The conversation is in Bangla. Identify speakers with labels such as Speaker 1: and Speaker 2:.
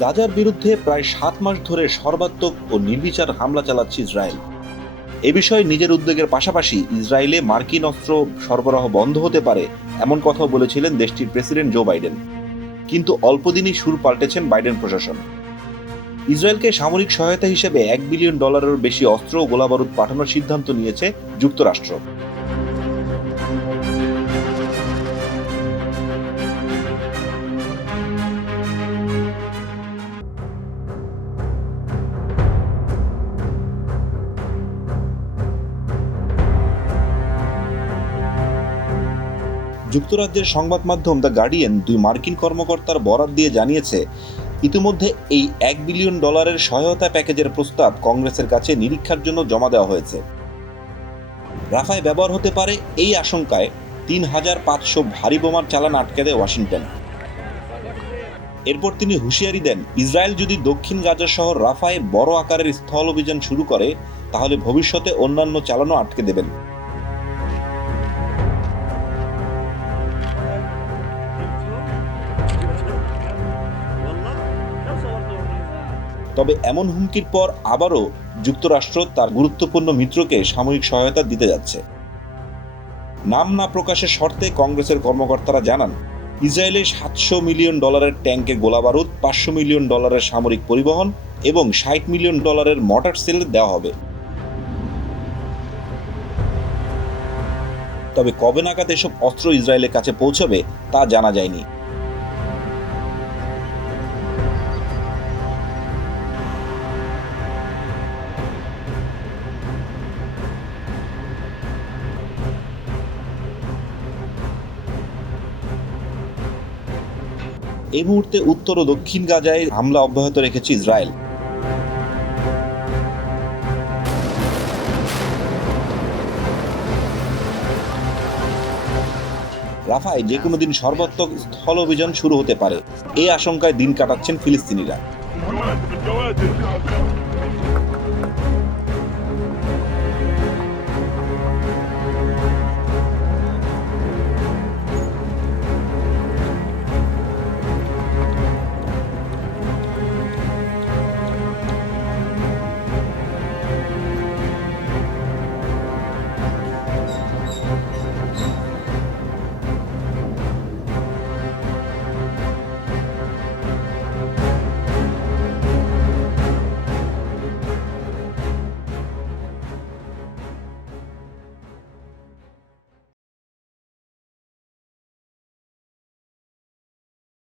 Speaker 1: গাজার বিরুদ্ধে প্রায় সাত মাস ধরে সর্বাত্মক ও নির্বিচার হামলা চালাচ্ছে ইসরায়েল। এ বিষয়ে নিজের উদ্যোগের পাশাপাশি ইসরায়েলে মার্কিন অস্ত্র সরবরাহ বন্ধ হতে পারে এমন কথাও বলেছিলেন দেশটির প্রেসিডেন্ট জো বাইডেন। কিন্তু অল্পদিনই সুর পাল্টেছেন বাইডেন প্রশাসন। ইসরায়েলকে সামরিক সহায়তা হিসেবে এক বিলিয়ন ডলারের বেশি অস্ত্র ও গোলাবারুদ পাঠানোর সিদ্ধান্ত নিয়েছে যুক্তরাষ্ট্র। যুক্তরাজ্যের সংবাদ মাধ্যম দ্য গার্ডিয়ান দুই মার্কিন কর্মকর্তার বরাত দিয়ে জানিয়েছে, ইতিমধ্যে এই এক বিলিয়ন ডলারের সহায়তা প্যাকেজের প্রস্তাব কংগ্রেসের কাছে নিরীক্ষার জন্য জমা দেওয়া হয়েছে। রাফায় ব্যবহার হতে পারে এই আশঙ্কায় তিন হাজার পাঁচশো ভারী বোমার চালান আটকে দেয় ওয়াশিংটন। এরপর তিনি হুঁশিয়ারি দেন, ইসরায়েল যদি দক্ষিণ গাজা শহর রাফায় বড় আকারের স্থল অভিযান শুরু করে, তাহলে ভবিষ্যতে অন্যান্য চালানও আটকে দেবেন। তবে এমন হুমকির পর আবারও যুক্তরাষ্ট্র তার গুরুত্বপূর্ণ মিত্রকে সাময়িক সহায়তা দিতে যাচ্ছে। নাম না প্রকাশের শর্তে কংগ্রেসের কর্মকর্তারা জানান, ইসরায়েলে সাতশো মিলিয়ন ডলারের ট্যাঙ্কে গোলাবারুদ পাঁচশো মিলিয়ন ডলারের সামরিক পরিবহন এবং ষাট মিলিয়ন ডলারের মোটর সেল দেওয়া হবে। তবে কবে নাগাদ এসব অস্ত্র ইসরায়েলের কাছে পৌঁছবে তা জানা যায়নি। এই মুহূর্তে উত্তর ও দক্ষিণ গাজায় হামলা অব্যাহত রেখেছে ইসরায়েল। রাফায় যে কোনো দিন সর্বাত্মক স্থল অভিযান শুরু হতে পারে। এই আশঙ্কায় দিন কাটাচ্ছেন ফিলিস্তিনিরা।